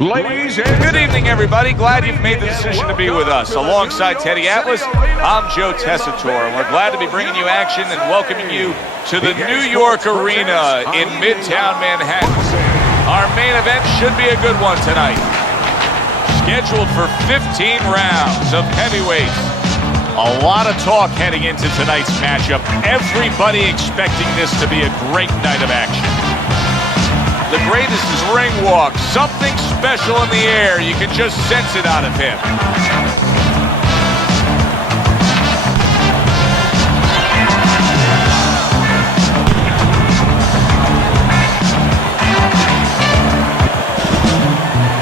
Ladies and good evening, everybody. Glad you've made the decision to be with us. Alongside Teddy Atlas, I'm Joe Tessitore, and we're glad to be bringing you action and welcoming you to the New York Arena in Midtown Manhattan. Our main event should be a good one tonight. Scheduled for 15 rounds of heavyweights. A lot of talk heading into tonight's matchup. Everybody expecting this to be a great night of action. The greatest is ring walk. Something special in the air. You can just sense it out of him.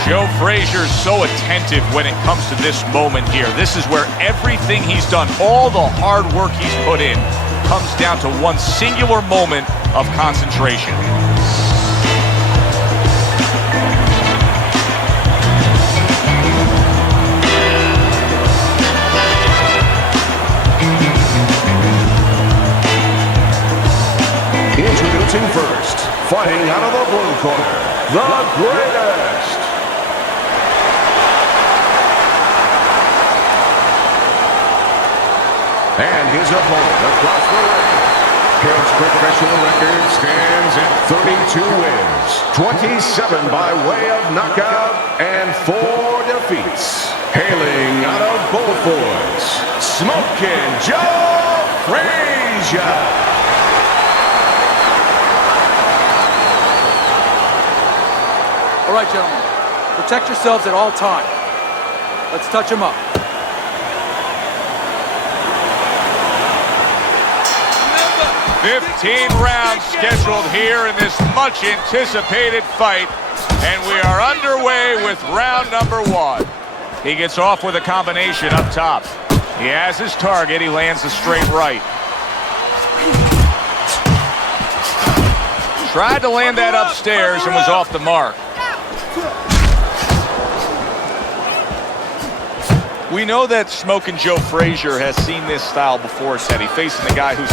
Joe Frazier's so attentive when it comes to this moment here. This is where everything he's done, all the hard work he's put in, comes down to one singular moment of concentration. introducing first, fighting out of the blue corner, the greatest. And his opponent across the ring. His professional record stands at 32 wins, 27 by way of knockout, and 4 defeats. Hailing out of Beaufort, Smokin' Joe Frazier. All right, gentlemen, protect yourselves at all times. Let's touch him up. Never. 15 rounds scheduled here in this much anticipated fight, and we are underway with round number 1. He gets off with a combination up top. He has his target. He lands a straight right. Tried to land that upstairs and was off the mark. We know that Smokin' Joe Frazier has seen this style before, Teddy, facing the guy who's,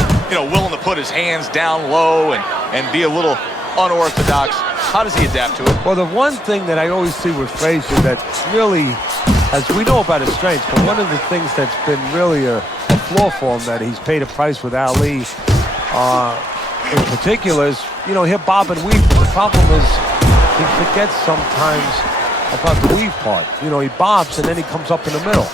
willing to put his hands down low and be a little unorthodox. How does he adapt to it? Well, the one thing that I always see with Frazier that really, as we know about his strengths, but one of the things that's been really a flaw for him that he's paid a price with Ali in particular is, he'll bob and weave. But the problem is he forgets sometimes about the weave part. He bobs and then he comes up in the middle.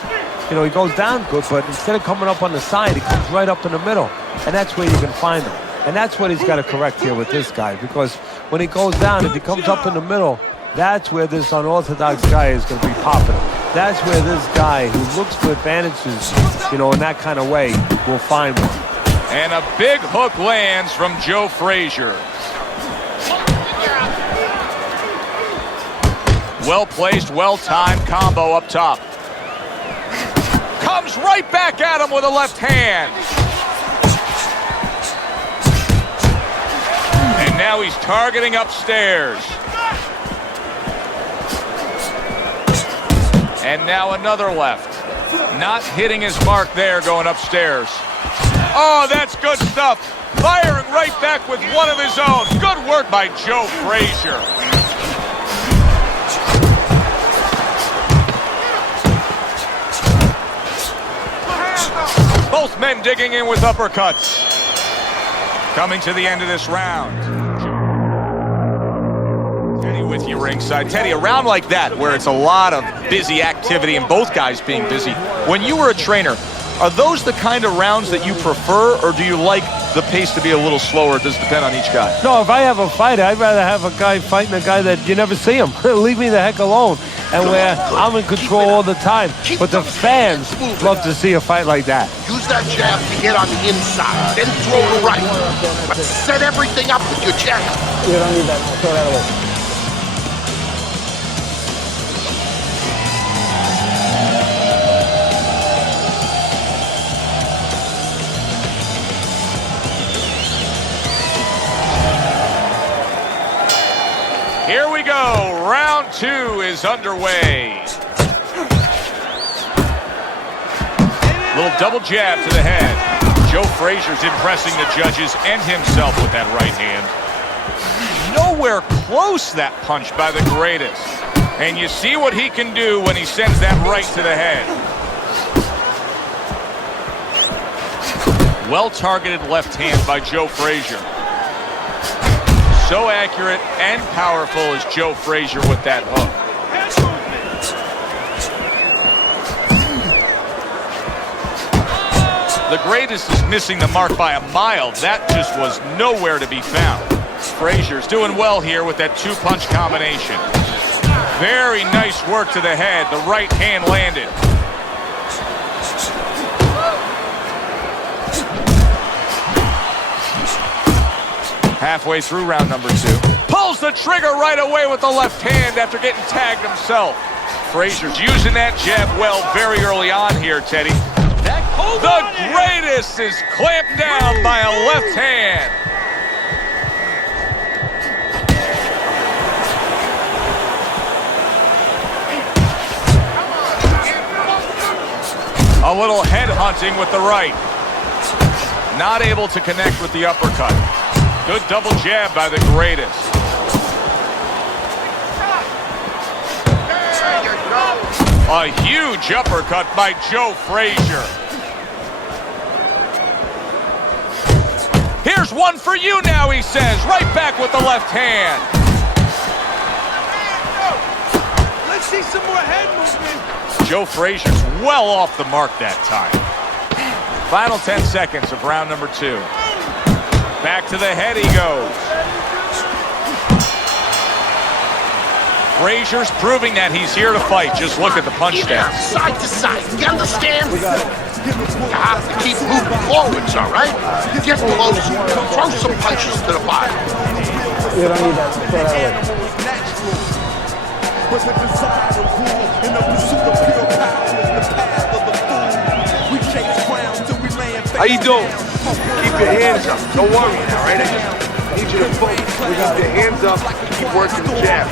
He goes down good, but instead of coming up on the side, he comes right up in the middle. And that's where you can find him. And that's what he's got to correct here with this guy, because when he goes down, if he comes up in the middle, that's where this unorthodox guy is going to be popping him. That's where this guy who looks for advantages, in that kind of way, will find one. And a big hook lands from Joe Frazier. Well-placed, well-timed combo up top. Comes right back at him with a left hand. And now he's targeting upstairs. And now another left. Not hitting his mark there, going upstairs. Oh, that's good stuff. Firing right back with one of his own. Good work by Joe Frazier. Both men digging in with uppercuts. Coming to the end of this round. Teddy with you ringside. Teddy, a round like that where it's a lot of busy activity and both guys being busy. When you were a trainer, are those the kind of rounds that you prefer, or do you like the pace to be a little slower? It does depend on each guy. No, if I have a fighter, I'd rather have a guy fighting a guy that you never see him. Leave me the heck alone. And where I'm in control all the time. But the fans love to see a fight like that. Use that jab to get on the inside, then throw the right. But set everything up with your jab. You don't need that. Throw that away. Here we go. Round 2 is underway. Little double jab to the head. Joe Frazier's impressing the judges and himself with that right hand. Nowhere close that punch by the greatest. And you see what he can do when he sends that right to the head. Well-targeted left hand by Joe Frazier. So accurate and powerful is Joe Frazier with that hook. The greatest is missing the mark by a mile. That just was nowhere to be found. Frazier's doing well here with that two-punch combination. Very nice work to the head. The right hand landed. Halfway through round number 2. Pulls the trigger right away with the left hand after getting tagged himself. Frazier's using that jab well very early on here, Teddy. The greatest is clamped down by a left hand. A little head hunting with the right. Not able to connect with the uppercut. Good double jab by the greatest. A huge uppercut by Joe Frazier. Here's one for you now, he says. Right back with the left hand. Let's see some more head movement. Joe Frazier's well off the mark that time. Final 10 seconds of round number 2. Back to the head he goes. Frazier's proving that he's here to fight. Just look at the punch stance. Side to side, you understand? You have to keep moving forwards, all right? Get close, throw some punches to the body. You don't need that. Throw that away. How you doing? Keep your hands up. Don't worry now, right? I need you to focus. Keep your hands up. Keep working the jab.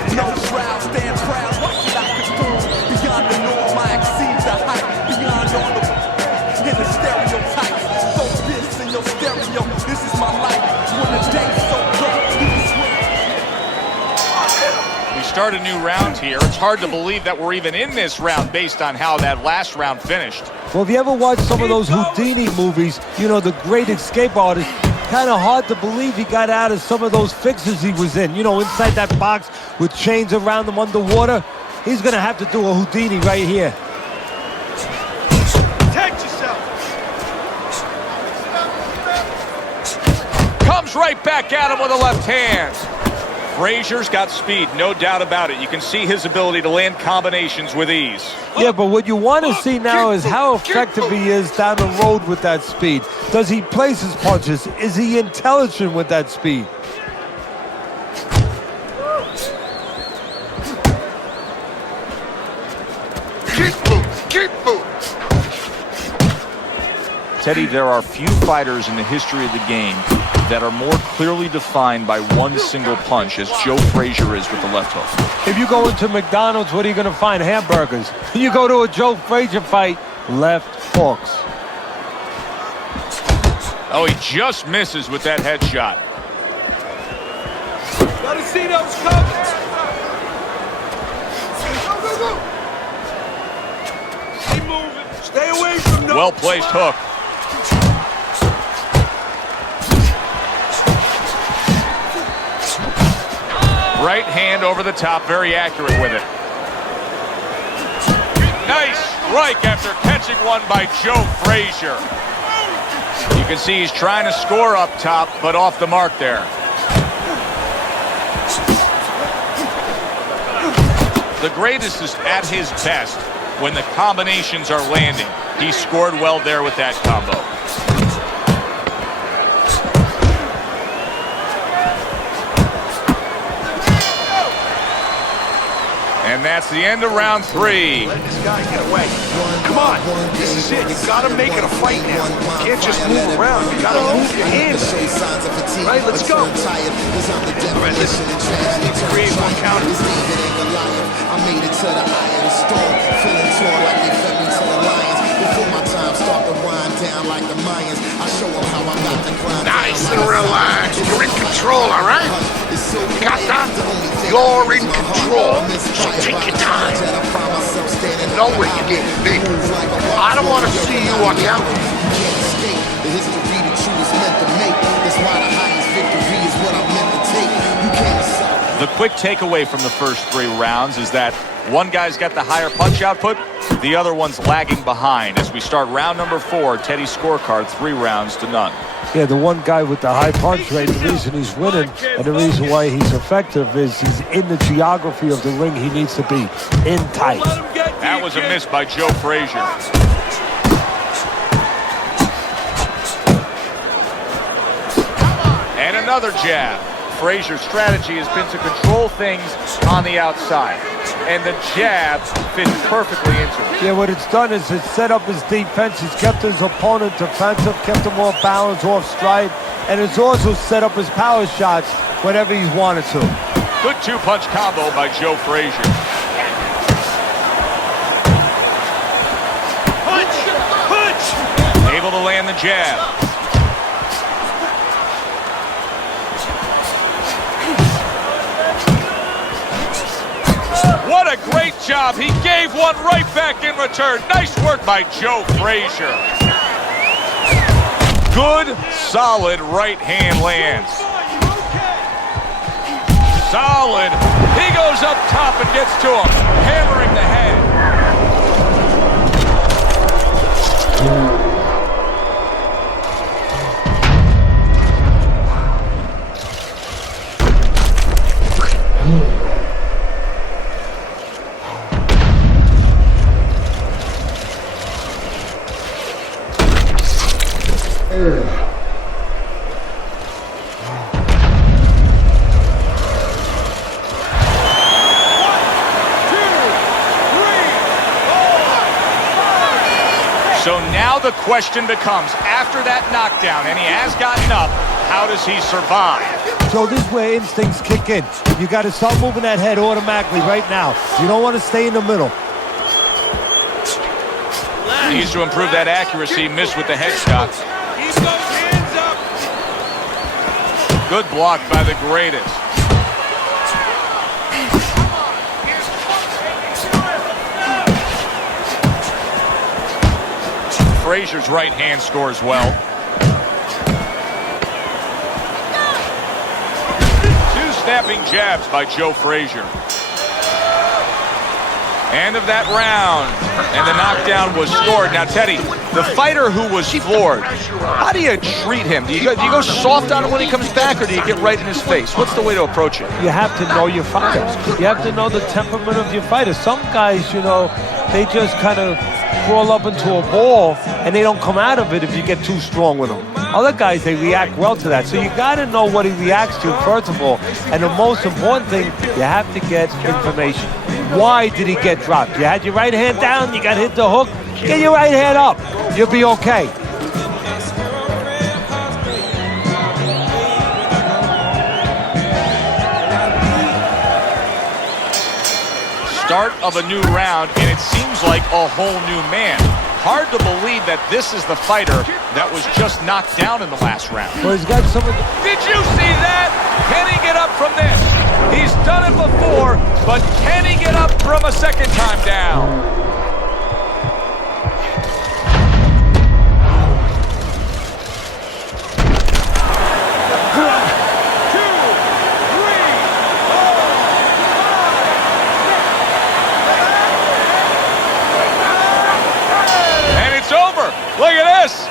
We start a new round here. It's hard to believe that we're even in this round based on how that last round finished. Well, if you ever watch some of those Houdini movies, you know, the great escape artist, kind of hard to believe he got out of some of those fixes he was in. You know, inside that box with chains around him underwater. He's going to have to do a Houdini right here. Protect yourself. Comes right back at him with a left hand. Frazier's got speed, no doubt about it. You can see his ability to land combinations with ease. Yeah, but what you want to see now is how effective he is down the road with that speed. Does he place his punches? Is he intelligent with that speed? Keep moving. Teddy, there are few fighters in the history of the game that are more clearly defined by one single punch as Joe Frazier is with the left hook. If you go into McDonald's, what are you going to find? Hamburgers. You go to a Joe Frazier fight, left hooks. Oh, he just misses with that headshot. Gotta see those coming. Go, go, go. Keep moving. Stay away from those. Well-placed hook. Right hand over the top, very accurate with it. Nice strike after catching one by Joe Frazier. You can see he's trying to score up top, but off the mark there. The greatest is at his best when the combinations are landing. He scored well there with that combo. And that's the end of round 3. Let this guy get away. Come on, this is it. You gotta make it a fight now. You can't just move around. You gotta move your hands. Right, let's go. Right, listen. Create one counter. I made it to the eye of the storm, feeling torn like they fed me to the lions. Before my time start to wind down like the Mayans, I show them how I'm not to climb. Nice and relaxed. You're in control, all right? Got that? You're in control, so take your time. You know where you need to be. I don't want to see you on the outside. The history the truth is meant to make. That's why the highest victory is what I'm meant to take. You can't stop. The quick takeaway from the first 3 rounds is that one guy's got the higher punch output, the other one's lagging behind. As we start round number 4, Teddy's scorecard 3 rounds to none. Yeah, the one guy with the high punch rate, the reason he's winning and the reason why he's effective is he's in the geography of the ring he needs to be, in tight. That was a miss by Joe Frazier. And another jab. Frazier's strategy has been to control things on the outside. And the jab fits perfectly into it. Yeah, what it's done is it's set up his defense. He's kept his opponent defensive, kept him off balance, off stride. And it's also set up his power shots whenever he's wanted to. Good 2-punch combo by Joe Frazier. Able to land the jab. What a great job. He gave one right back in return. Nice work by Joe Frazier. Good, solid right hand lands. Solid. He goes up top and gets to him, hammering the head. So now the question becomes, after that knockdown, and he has gotten up, how does he survive? So this is where instincts kick in. You got to start moving that head automatically right now. You don't want to stay in the middle. Needs to improve that accuracy. Missed with the head shots. Good block by the greatest. Frazier's right hand scores well. 2 snapping jabs by Joe Frazier. End of that round, and the knockdown was scored. Now, Teddy, the fighter who was floored, how do you treat him? Do you go soft on him when he comes back, or do you get right in his face? What's the way to approach it? You have to know your fighter. You have to know the temperament of your fighter. Some guys, you know, they just kind of crawl up into a ball, and they don't come out of it if you get too strong with them. Other guys, they react well to that. So you got to know what he reacts to, first of all. And the most important thing, you have to get information. Why did he get dropped? You had your right hand down, you got hit the hook, get your right hand up. You'll be okay. Start of a new round, and it seems like a whole new man. Hard to believe that this is the fighter that was just knocked down in the last round. Well, he's got some of the... Did you see that? Can he get up from this? He's done it before, but can he get up from a second time down? Look at this.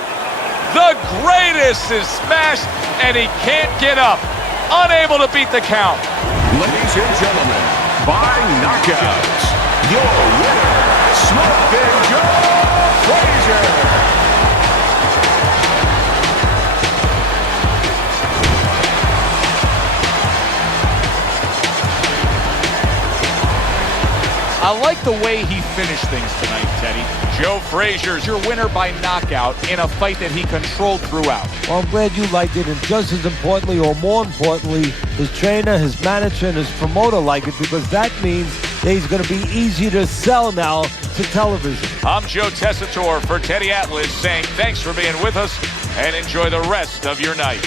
The greatest is smashed, and he can't get up. Unable to beat the count. Ladies and gentlemen, by knockout, your winner, Smoking Joe Frazier. I like the way he finished things tonight, Teddy. Joe Frazier's your winner by knockout in a fight that he controlled throughout. Well, I'm glad you liked it, and just as importantly, or more importantly, his trainer, his manager, and his promoter like it, because that means that he's going to be easy to sell now to television. I'm Joe Tessitore for Teddy Atlas saying thanks for being with us and enjoy the rest of your night.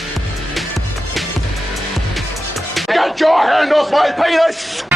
Get your hand off my penis!